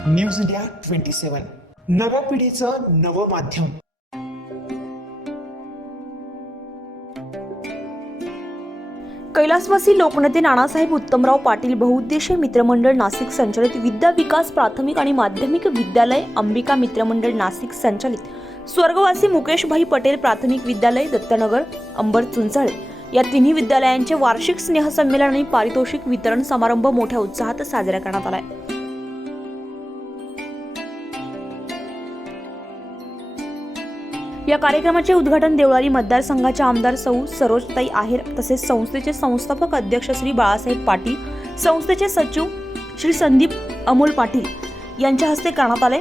News India 27 नव्या पिढीचं नवं माध्यम. कैलासवासी लोकनेते नानासाहेब उत्तमराव पाटील बहुउद्देशीय मित्रमंडळ नाशिक संचालित विद्या विकास प्राथमिक आणि माध्यमिक विद्यालय, अंबिका मित्रमंडळ नाशिक संचालित स्वर्गवासी मुकेशभाई पटेल प्राथमिक विद्यालय, दत्तनगर, अंबर चुंचाळे या तिन्ही विद्यालयांचे वार्षिक स्नेहसंमेलन आणि पारितोषिक वितरण समारंभ मोठ्या उत्साहात साजरा करण्यात आला. या कार्यक्रमाचे उद्घाटन देवळाली मतदारसंघाच्या आमदार सौ सरोजताई आहेर तसेच संस्थेचे संस्थापक अध्यक्ष श्री बाळासाहेब पाटील, संस्थेचे सचिव श्री संदीप अमोल पाटील यांच्या हस्ते करण्यात आले.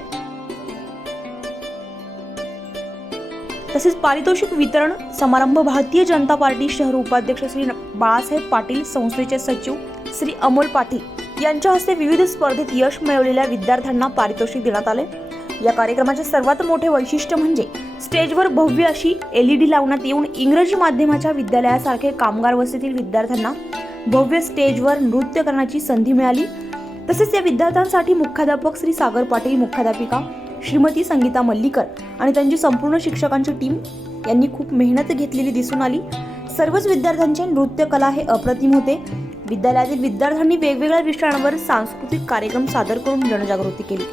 तसेच पारितोषिक वितरण समारंभ भारतीय जनता पार्टी शहर उपाध्यक्ष श्री बाळासाहेब पाटील, संस्थेचे सचिव श्री अमोल पाटील यांच्या हस्ते विविध स्पर्धेत यश मिळवलेल्या विद्यार्थ्यांना पारितोषिक देण्यात आले. या कार्यक्रमाचे सर्वात मोठे वैशिष्ट्य म्हणजे स्टेजवर भव्य अशी LED लावण्यात येऊन इंग्रजी माध्यमाच्या विद्यालयासारखे कामगार वस्तीतील विद्यार्थ्यांना भव्य स्टेजवर नृत्य करण्याची संधी मिळाली. तसेच या विद्यार्थ्यांसाठी मुख्याध्यापक श्री सागर पाटील, मुख्याध्यापिका श्रीमती संगीता मल्लीकर आणि त्यांची संपूर्ण शिक्षकांची टीम यांनी खूप मेहनत घेतलेली दिसून आली. सर्वच विद्यार्थ्यांचे नृत्य कला हे अप्रतिम होते. विद्यालयातील विद्यार्थ्यांनी वेगवेगळ्या विषयांवर सांस्कृतिक कार्यक्रम सादर करून जनजागृती केली.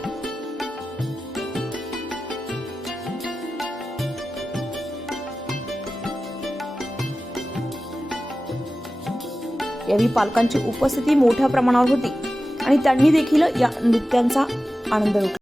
यावेळी पालकांची उपस्थिती मोठ्या प्रमाणावर होती आणि त्यांनी देखील या नृत्यांचा आनंद लुटला.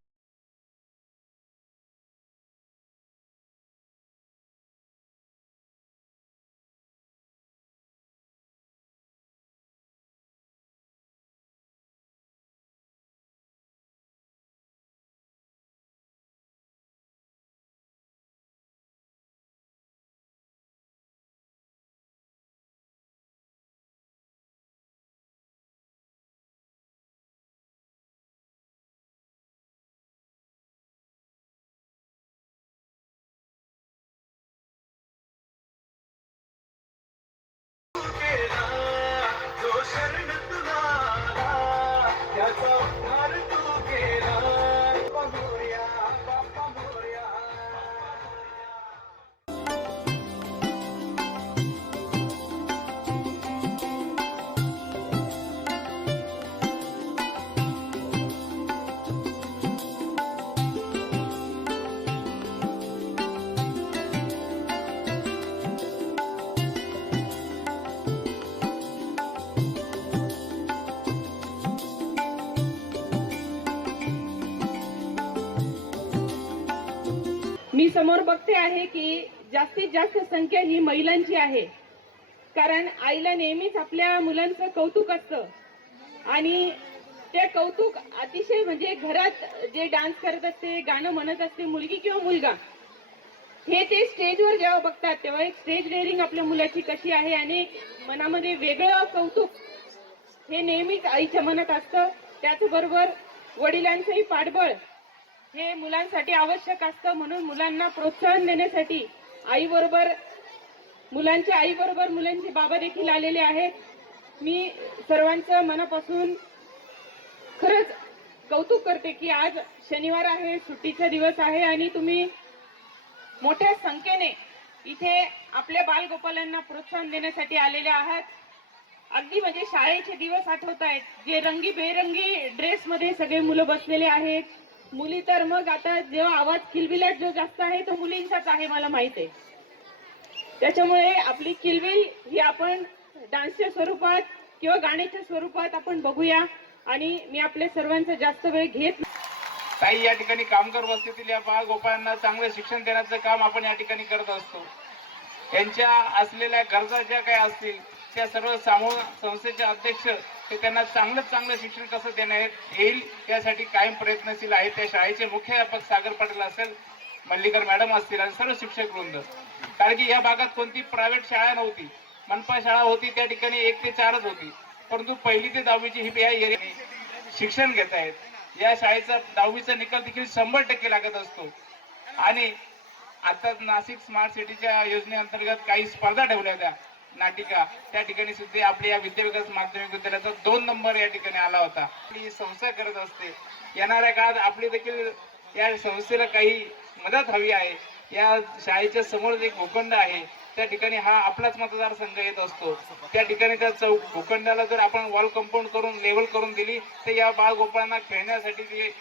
मी समोर बघते आहे की जास्तीत जास्त संख्या ही महिलांची आहे. कारण आईला नेहमीच आपल्या मुलांचं कौतुक असतं आणि ते कौतुक अतिशय म्हणजे घरात जे डान्स करत असते, गाणं म्हणत असते मुलगी किंवा मुलगा, हे ते स्टेजवर जेव्हा बघतात तेव्हा एक स्टेज डेअरिंग आपल्या मुलाची कशी आहे आणि मनामध्ये वेगळं कौतुक हे नेहमीच आईच्या मनात असतं. त्याचबरोबर वडिलांचंही पाठबळ हे मुलांसाठी आवश्यक असतं. म्हणून मुलांना प्रोत्साहन देण्यासाठी मुलांच्या आई बरोबर मुलांचे बाबा देखील आलेले आहेत. मी सर्वांचं मनापासून खरंच कौतुक करते की आज शनिवार आहे, सुट्टीचा दिवस आहे आणि तुम्ही मोठ्या संख्येने इथे आपल्या बालगोपालांना प्रोत्साहन देण्यासाठी आलेले आहात. अगदी म्हणजे शाळेचे दिवस आठवत आहेत, जे रंगीबेरंगी ड्रेसमध्ये सगळे मुलं बसलेले आहेत. मुली तर मग आता जेव्हा आवाज किलबिलाट जो जास्त आहे तो मुलींचाच आहे मला माहित आहे. त्याच्यामुळे आपली किलबिल ही आपण डान्सच्या स्वरूपात किंवा गाण्याच्या स्वरूपात आपण बघूया आणि मी आपल्या सर्वांचा जास्त वेळ घेत ताई या ठिकाणी कामगार वस्तीतील या बाळ गोपाळांना चांगलं शिक्षण देण्याचं काम आपण या ठिकाणी करत असतो. त्यांच्या असलेल्या गरजा ज्या काही असतील त्या सर्व समूह संस्थेचे अध्यक्ष ते त्यांना चांगलं शिक्षण कसं देण्यात येईल यासाठी कायम प्रयत्नशील आहेत. त्या शाळेचे मुख्याध्यापक सागर पाटील असेल, मल्लीकर मॅडम असतील आणि सर्व शिक्षक वृंद. कारण की या भागात कोणती प्रायव्हेट शाळा नव्हती, मनपा शाळा होती, त्या ठिकाणी 1 ते 4च होती. परंतु 1ली ते 10वीची ही या शिक्षण घेत आहेत. या शाळेचा 10वीचा निकाल देखील 100% लागत असतो. आणि आता नाशिक स्मार्ट सिटीच्या योजनेअंतर्गत काही स्पर्धा ठेवल्या होत्या. नाटिका त्या ठिकाणी सुद्धा आपल्या या विद्याविकास माध्यमिक विद्यालयाचा 2 नंबर या ठिकाणी आला होता. ही संस्था करत असते. येणाऱ्या काळात आपली देखील या संस्थेला काही मदत हवी आहे. या शाळेच्या समोर एक भूखंड आहे, त्या ठिकाणी हा आपलाच मतदारसंघ येत असतो. त्या ठिकाणी त्या भूखंडाला जर आपण वॉल कंपाऊंड करून लेवल करून दिली तर या बाळगोपाळांना खेळण्यासाठी ते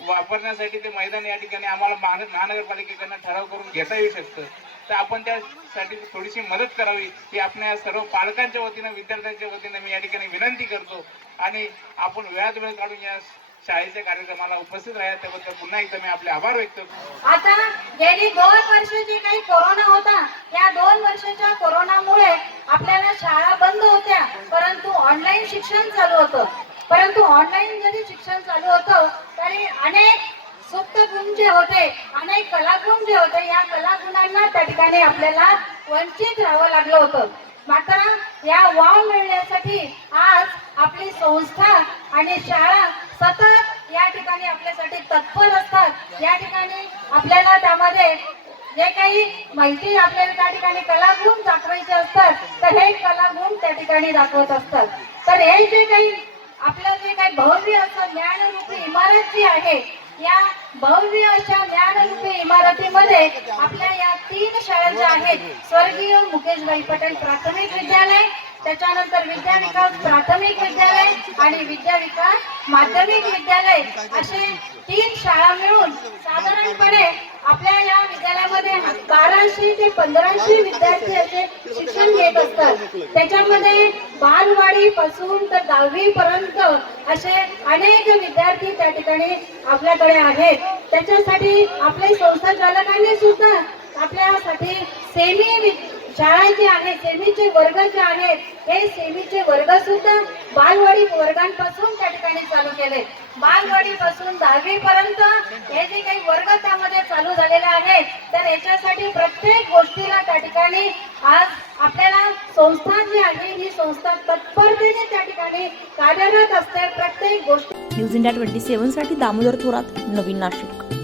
वापरण्यासाठी ते मैदान या ठिकाणी आम्हाला महानगरपालिकेकडनं ठराव करून घेता येऊ शकतं. तर आपण त्यासाठी थोडीशी मदत करावी ही आपल्या सर्व पालकांच्या वतीनं विद्यार्थ्यांच्या वतीनं मी या ठिकाणी विनंती करतो. आणि आपण वेळात वेळ काढून या शाळेच्या कार्यक्रमाला उपस्थित राहा त्याबद्दल पुन्हा एकदा मी आपले आभार व्यक्त करतो. आता गेली 2 वर्ष जे काही कोरोना होता, या 2 वर्षाच्या कोरोनामुळे आपल्याला शाळा बंद होत्या, परंतु ऑनलाईन शिक्षण चालू होतं. परंतु ऑनलाईन जरी शिक्षण चालू होतं तरी अनेक सुप्त गुण जे होते, अनेक कलागुण जे होते, या कलागुणांना त्या ठिकाणी आपल्याला वंचित राहावं लागलं होतं. मात्र या वाव मिळण्यासाठी आज आपली संस्था आणि शाळा सतत या ठिकाणी आपल्यासाठी तत्पर असतात. या ठिकाणी आपल्याला त्यामध्ये जे काही माहिती आपल्याला त्या ठिकाणी कलागुण दाखवायचे असतात, तर हे कलागुण त्या ठिकाणी दाखवत असतात. तर हे जे काही आपलं जे काही भव्य असं ज्ञानरूपी इमारत जी आहे, या भव्य अशा ज्ञानरूपी इमारतीमध्ये आपल्या या 3 शाळा ज्या आहेत, स्वर्गीय मुकेशभाई पटेल प्राथमिक विद्यालय, त्याच्यानंतर विद्या विकास प्राथमिक विद्यालय आणि विद्या विकास माध्यमिक विद्यालय, असे 3 शाळा मिळून साधारणपणे आपल्या या विद्यालयामध्ये 1200 ते 1500 विद्यार्थी असे शिक्षण घेत असतात. त्याच्यामध्ये बालवाडी पासून तर 10वी पर्यंत असे अनेक विद्यार्थी त्या ठिकाणी आपल्याकडे आहेत. त्याच्यासाठी आपले संस्था चालकांनी सुद्धा आपल्यासाठी शाळा जी आहे, सेमीचे वर्ग जे आहेत, हे सेमीचे वर्ग सुद्धा बालवाडी वर्गांपासून त्या ठिकाणी चालू केले. बालवाडी पासून 10वी पर्यंत हे जे काही वर्ग त्यामध्ये चालू झालेले आहेत, तर याच्यासाठी प्रत्येक गोष्टीला त्या ठिकाणी आज आपल्याला संस्था जी आहे, ही संस्था तत्परतेने त्या ठिकाणी कार्यरत असते. प्रत्येक गोष्ट न्यूज इंडिया 27 साठी दामोदर थोरात, नवीन नाशिक.